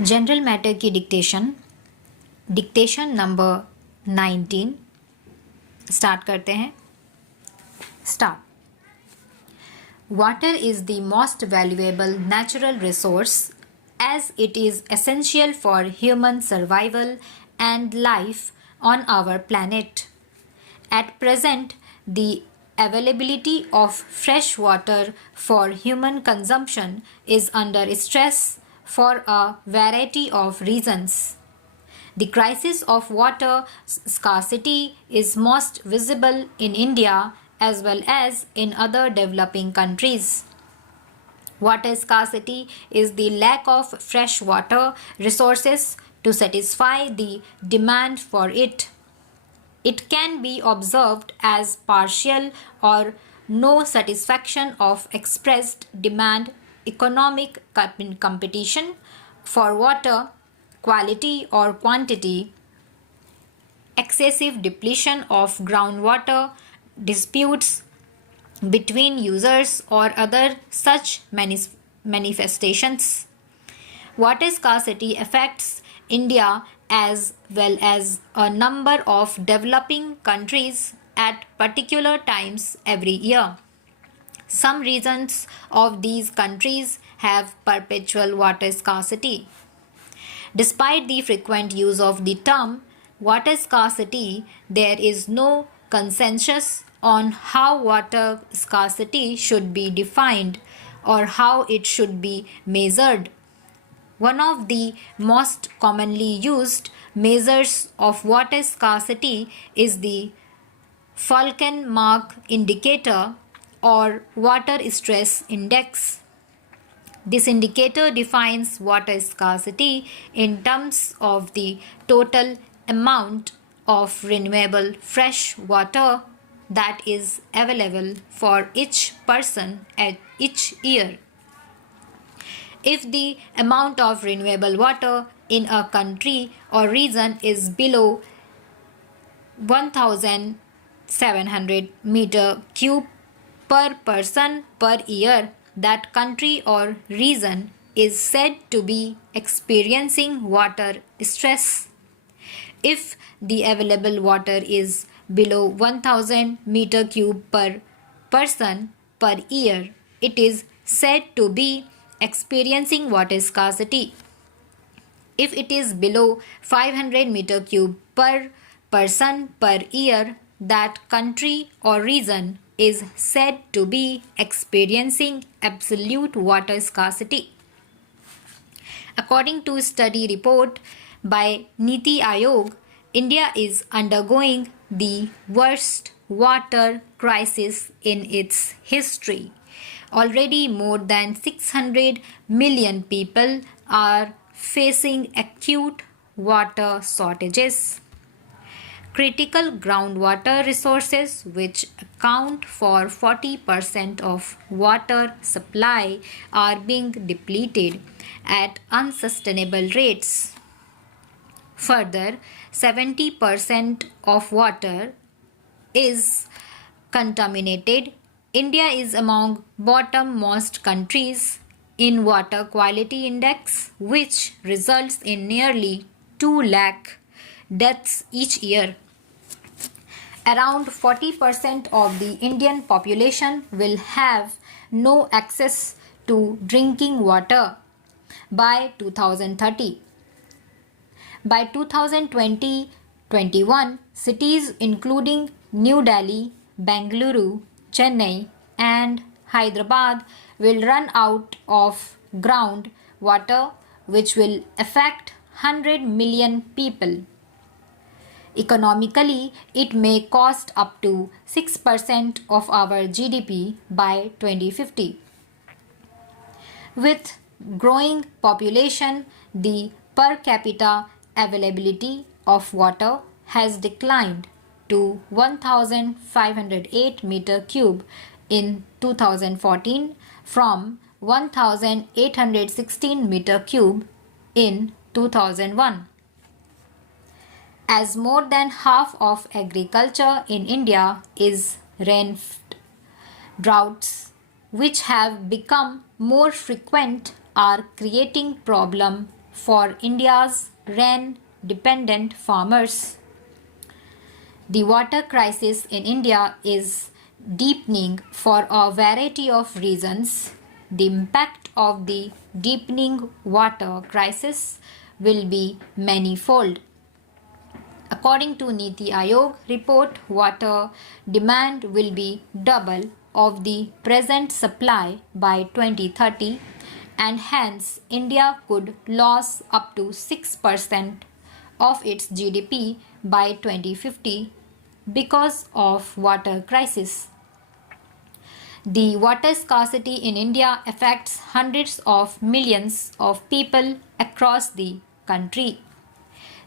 General matter की dictation number 19 start करते हैं। Water is the most valuable natural resource as it is essential for human survival and life on our planet. At present, the availability of fresh water for human consumption is under stress for a variety of reasons. The crisis of water scarcity is most visible in India as well as in other developing countries. Water scarcity is the lack of fresh water resources to satisfy the demand for it. It can be observed as partial or no satisfaction of expressed demand, economic competition for water, quality or quantity, excessive depletion of groundwater, disputes between users or other such manifestations. Water scarcity affects India as well as a number of developing countries at particular times every year. Some regions of these countries have perpetual water scarcity. Despite the frequent use of the term water scarcity, there is no consensus on how water scarcity should be defined or how it should be measured. One of the most commonly used measures of water scarcity is the Falcon Mark indicator or water stress index. This indicator defines water scarcity in terms of the total amount of renewable fresh water that is available for each person at each year. If the amount of renewable water in a country or region is below 1700 meter cube per person per year, that country or region is said to be experiencing water stress. If the available water is below 1000 meter cube per person per year, it is said to be experiencing water scarcity. If it is below 500 meter cube per person per year, that country or region is said to be experiencing absolute water scarcity. According to a study report by Niti Aayog, India is undergoing the worst water crisis in its history. Already more than 600 million people are facing acute water shortages. Critical groundwater resources, which account for 40% of water supply, are being depleted at unsustainable rates. Further, 70% of water is contaminated. India is among bottom-most countries in water quality index, which results in nearly 2 lakh deaths each year. Around 40% of the Indian population will have no access to drinking water by 2030. By 2020-21, cities including New Delhi, Bengaluru, Chennai and Hyderabad will run out of groundwater, which will affect 100 million people. Economically, it may cost up to 6% of our GDP by 2050. With growing population, the per capita availability of water has declined to 1508 meter cube in 2014 from 1816 meter cube in 2001. As more than half of agriculture in India is rain-fed, droughts, which have become more frequent, are creating problem for India's rain-dependent farmers. The water crisis in India is deepening for a variety of reasons. The impact of the deepening water crisis will be manifold. According to Niti Aayog report, water demand will be double of the present supply by 2030, and hence India could lose up to 6% of its GDP by 2050 because of water crisis. The water scarcity in India affects hundreds of millions of people across the country.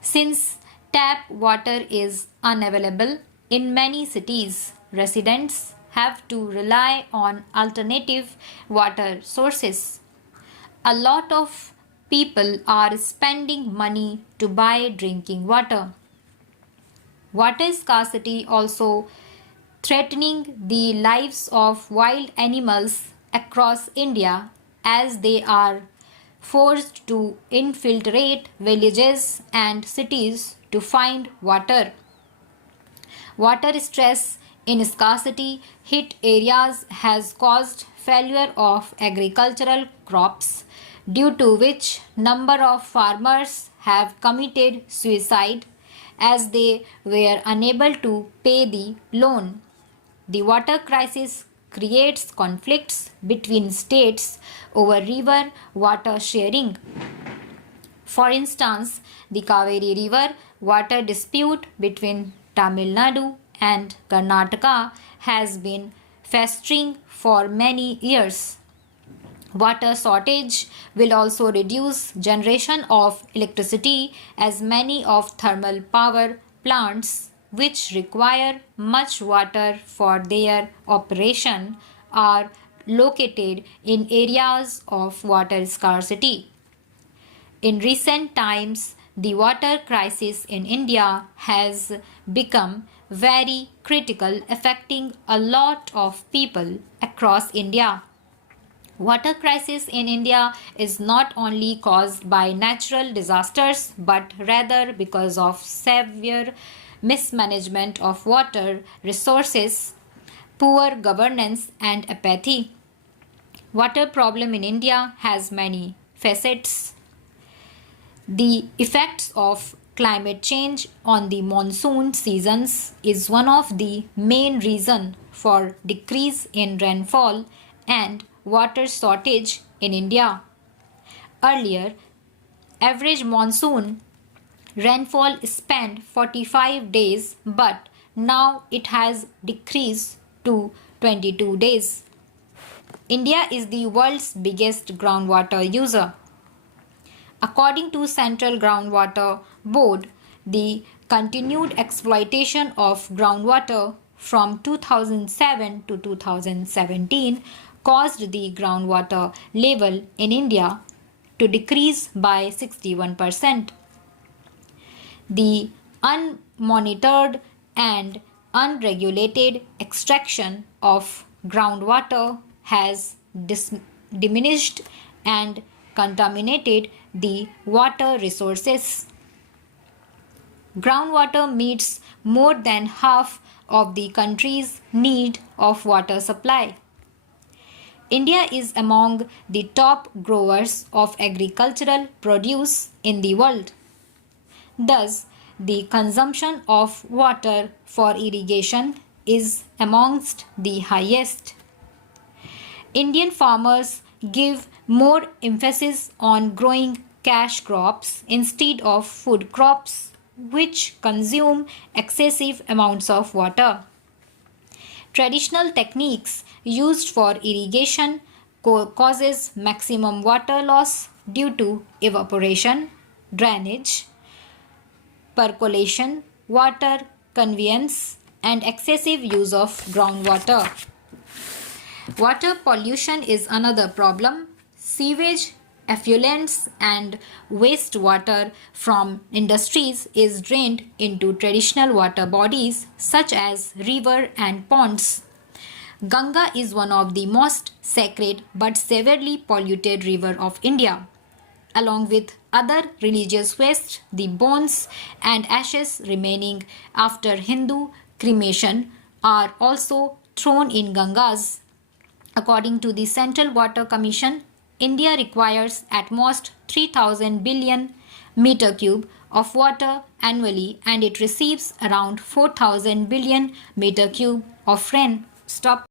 Since tap water is unavailable in many cities, residents have to rely on alternative water sources. A lot of people are spending money to buy drinking water. Water scarcity also threatening the lives of wild animals across India as they are forced to infiltrate villages and cities to find water. Water stress in scarcity hit areas has caused failure of agricultural crops, due to which number of farmers have committed suicide as they were unable to pay the loan. The water crisis creates conflicts between states over river water sharing. For instance, the Kaveri River water dispute between Tamil Nadu and Karnataka has been festering for many years. Water shortage will also reduce generation of electricity, as many of thermal power plants which require much water for their operation are located in areas of water scarcity. In recent times, the water crisis in India has become very critical, affecting a lot of people across India. Water crisis in India is not only caused by natural disasters but rather because of severe mismanagement of water resources, poor governance and apathy. Water problem in India has many facets. The effects of climate change on the monsoon seasons is one of the main reasons for decrease in rainfall and water shortage in India. Earlier, average monsoon rainfall spanned 45 days, but now it has decreased to 22 days. India is the world's biggest groundwater user. According to Central Groundwater Board, the continued exploitation of groundwater from 2007 to 2017 caused the groundwater level in India to decrease by 61%. The unmonitored and unregulated extraction of groundwater has diminished and contaminated the water resources. Groundwater meets more than half of the country's need of water supply. India is among the top growers of agricultural produce in the world. Thus, the consumption of water for irrigation is amongst the highest. Indian farmers give more emphasis on growing cash crops instead of food crops, which consume excessive amounts of water. Traditional techniques used for irrigation causes maximum water loss due to evaporation, drainage, percolation, water conveyance, and excessive use of groundwater. Water pollution is another problem. Sewage, effluents, and wastewater from industries is drained into traditional water bodies such as river and ponds. Ganga is one of the most sacred but severely polluted river of India. along with other religious waste, the bones and ashes remaining after Hindu cremation are also thrown in Gangas. According to the Central Water Commission, India requires at most 3000 billion meter cube of water annually and it receives around 4000 billion meter cube of rain. Stop.